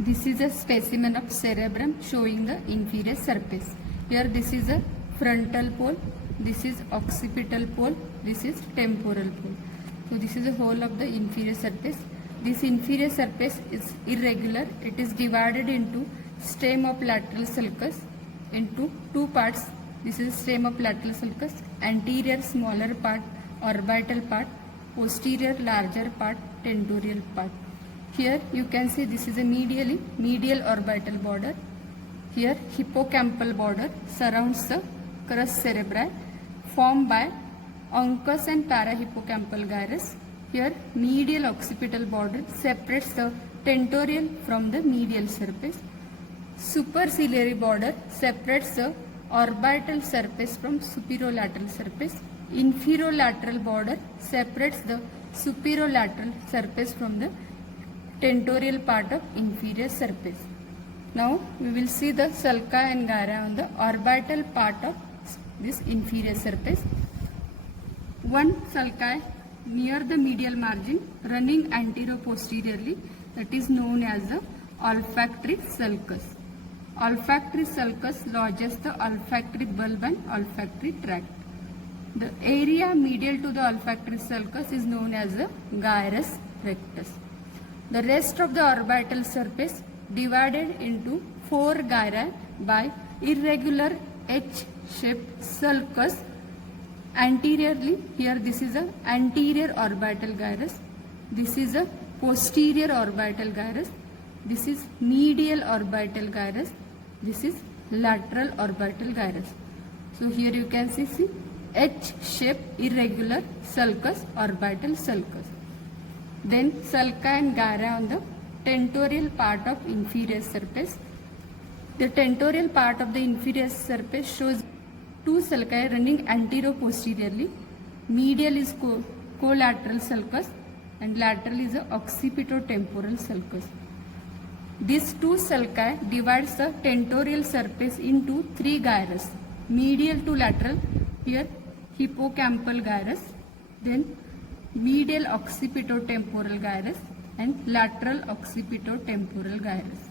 This is a specimen of cerebrum showing the inferior surface. Here this is a frontal pole, this is occipital pole, this is temporal pole. So this is the whole of the inferior surface. This inferior surface is irregular. It is divided into stem of lateral sulcus into two parts. This is stem of lateral sulcus, anterior smaller part, orbital part, posterior larger part, tentorial part. Here you can see this is a medial orbital border. Here hippocampal border surrounds the crus cerebri formed by uncus and parahippocampal gyrus. Here medial occipital border separates the tentorial from the medial surface. Superciliary border separates the orbital surface from superolateral surface. Inferolateral border separates the superolateral surface from the tentorial part of inferior surface. Now we will see the sulci and gyra on the orbital part of this inferior surface. One sulci near the medial margin running anteroposteriorly, that is known as the olfactory sulcus. Olfactory sulcus lodges the olfactory bulb and olfactory tract. The area medial to the olfactory sulcus is known as the gyrus rectus. The rest of the orbital surface divided into four gyri by irregular H-shaped sulcus. Anteriorly, here this is a anterior orbital gyrus, this is a posterior orbital gyrus, this is medial orbital gyrus, this is lateral orbital gyrus. So here you can see H-shaped irregular sulcus, orbital sulcus. Then sulci and gyra on the tentorial part of inferior surface. The tentorial part of the inferior surface shows two sulci running anteroposteriorly. Medial is collateral sulcus and lateral is the occipitotemporal sulcus. These two sulci divides the tentorial surface into three gyrus. Medial to lateral, here hippocampal gyrus, then medial occipitotemporal gyrus and lateral occipitotemporal gyrus.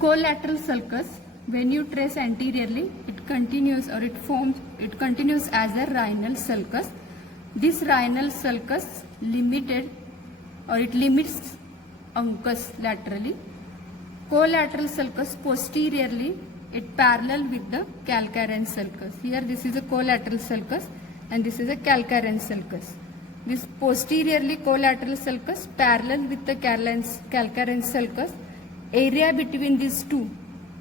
Collateral sulcus, when you trace anteriorly, it continues as a rhinal sulcus. This rhinal sulcus limits uncus laterally. Collateral sulcus posteriorly, it parallel with the calcareous sulcus. Here this is a collateral sulcus and this is a calcareous sulcus. This posteriorly collateral sulcus parallel with the calcareous sulcus. Area between these two,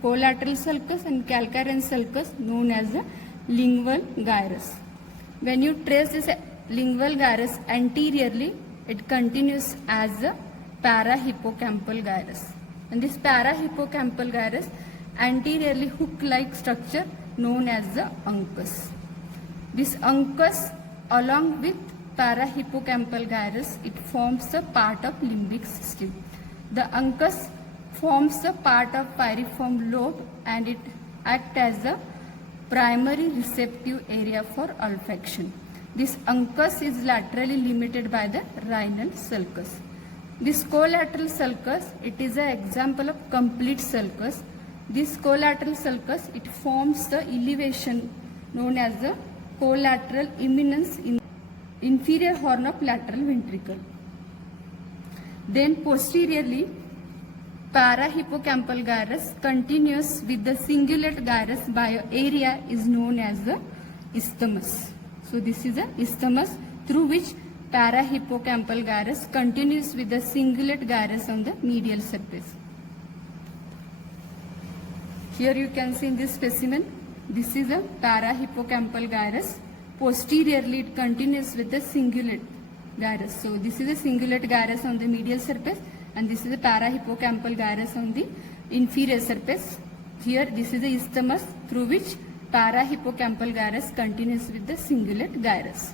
collateral sulcus and calcareous sulcus, known as the lingual gyrus. When you trace this lingual gyrus anteriorly, it continues as the parahippocampal gyrus. And this parahippocampal gyrus anteriorly hook-like structure known as the uncus. This uncus along with parahippocampal gyrus, it forms a part of limbic system. The uncus forms a part of piriform lobe and it acts as the primary receptive area for olfaction. This uncus is laterally limited by the rhinal sulcus. This collateral sulcus, it is an example of complete sulcus. This collateral sulcus, it forms the elevation known as the collateral eminence in inferior horn of lateral ventricle. Then posteriorly, parahippocampal gyrus continues with the cingulate gyrus by area is known as the isthmus. So this is the isthmus through which parahippocampal gyrus continues with the cingulate gyrus on the medial surface. Here you can see in this specimen, this is a parahippocampal gyrus. Posteriorly it continues with the cingulate gyrus. So this is a cingulate gyrus on the medial surface and this is a parahippocampal gyrus on the inferior surface. Here this is the isthmus through which parahippocampal gyrus continues with the cingulate gyrus.